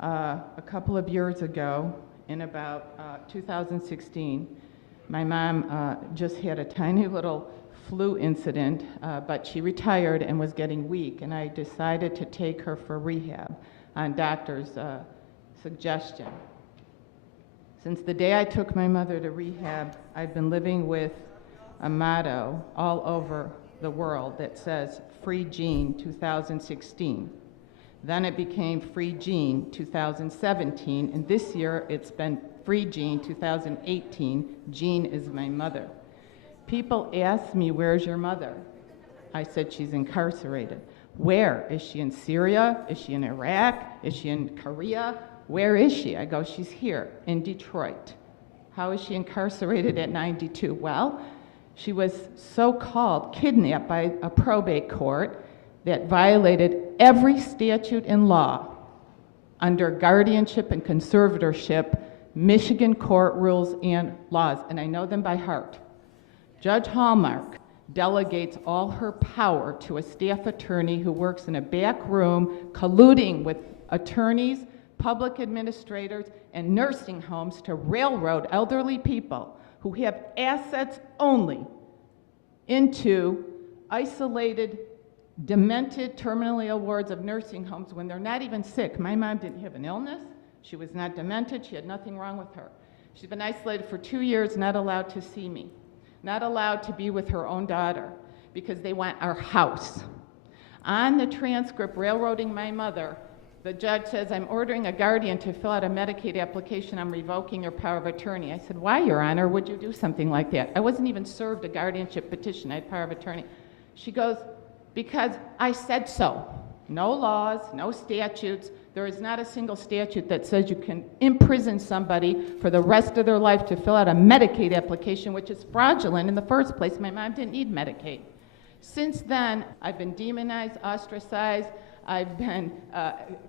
A couple of years ago, in about 2016, my mom just had a tiny little flu incident, but she retired and was getting weak, and I decided to take her for rehab on doctor's suggestion. Since the day I took my mother to rehab, I've been living with a motto all over the world that says, Free Gene 2016. Then it became Free Gene 2017, and this year it's been Free Gene 2018. Gene is my mother. People ask me, where's your mother? I said, she's incarcerated. Where? Is she in Syria? Is she in Iraq? Is she in Korea? Where is she? I go, she's here in Detroit. How is she incarcerated at 92? Well, she was so-called kidnapped by a probate court that violated every statute and law under guardianship and conservatorship, Michigan court rules and laws, and I know them by heart. Judge Hallmark delegates all her power to a staff attorney who works in a back room colluding with attorneys, public administrators, and nursing homes to railroad elderly people who have assets only into isolated, demented, terminally ill wards of nursing homes when they're not even sick. My mom didn't have an illness. She was not demented. She had nothing wrong with her. She's been isolated for 2 years, not allowed to see me, not allowed to be with her own daughter because they want our house. On the transcript railroading my mother, the judge says, I'm ordering a guardian to fill out a Medicaid application. I'm revoking your power of attorney. I said, why, Your Honor, would you do something like that? I wasn't even served a guardianship petition. I had power of attorney. She goes, because I said so. No laws, no statutes. There is not a single statute that says you can imprison somebody for the rest of their life to fill out a Medicaid application, which is fraudulent in the first place. My mom didn't need Medicaid. Since then, I've been demonized, ostracized. I've been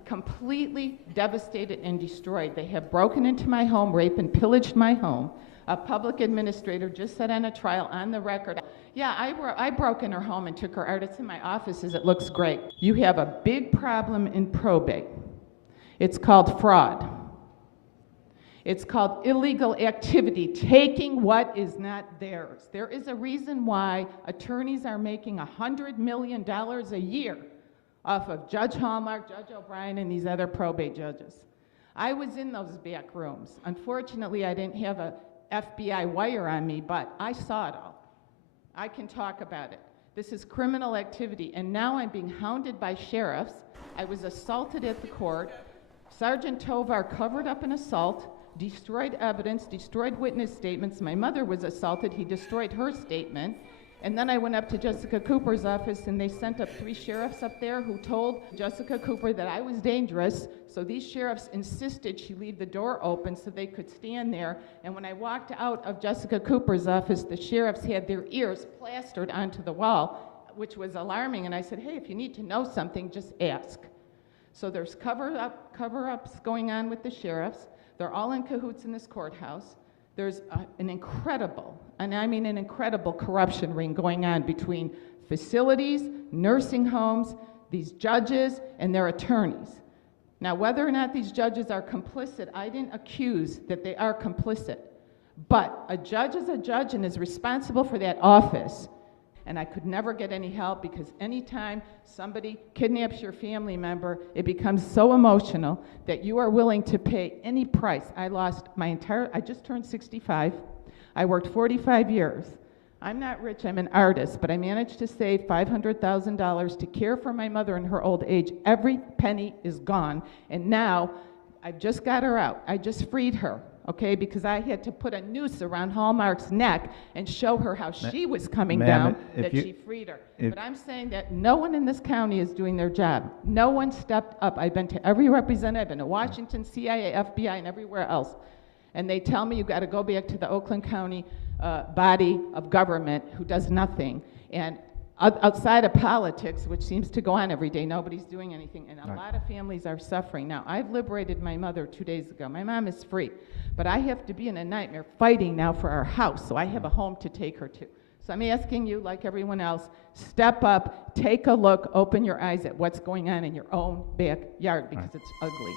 completely devastated and destroyed. They have broken into my home, raped and pillaged my home. A public administrator just said on a trial, on the record, yeah, I broke in her home and took her art. It's in my offices. It looks great. You have a big problem in probate. It's called fraud. It's called illegal activity, taking what is not theirs. There is a reason why attorneys are making $100 million a year off of Judge Hallmark, Judge O'Brien, and these other probate judges. I was in those back rooms. Unfortunately, I didn't have a FBI wire on me, but I saw it all. I can talk about it. This is criminal activity, and now I'm being hounded by sheriffs. I was assaulted at the court. Sergeant Tovar covered up an assault, destroyed evidence, destroyed witness statements. My mother was assaulted. He destroyed her statement. And then I went up to Jessica Cooper's office, and they sent up 3 sheriffs up there who told Jessica Cooper that I was dangerous. So these sheriffs insisted she leave the door open so they could stand there. And when I walked out of Jessica Cooper's office, the sheriffs had their ears plastered onto the wall, which was alarming. And I said, hey, if you need to know something, just ask. So there's cover-ups going on with the sheriffs. They're all in cahoots in this courthouse. There's an incredible, and I mean an incredible corruption ring going on between facilities, nursing homes, these judges, and their attorneys. Now, whether or not these judges are complicit, I didn't accuse that they are complicit. But a judge is a judge and is responsible for that office. And I could never get any help because anytime somebody kidnaps your family member, it becomes so emotional that you are willing to pay any price. I just turned 65. I worked 45 years. I'm not rich, I'm an artist, but I managed to save $500,000 to care for my mother in her old age. Every penny is gone, and now I've just got her out. I just freed her, okay, because I had to put a noose around Hallmark's neck and show her how she was coming down, that she freed her. But I'm saying that no one in this county is doing their job. No one stepped up. I've been to every representative, I've been to Washington, CIA, FBI, and everywhere else, and they tell me you've got to go back to the Oakland County body of government who does nothing. And outside of politics, which seems to go on every day, nobody's doing anything, and a lot of families are suffering. Now, I've liberated my mother 2 days ago. My mom is free, but I have to be in a nightmare fighting now for our house, so I have a home to take her to. So I'm asking you, like everyone else, step up, take a look, open your eyes at what's going on in your own backyard, because it's ugly.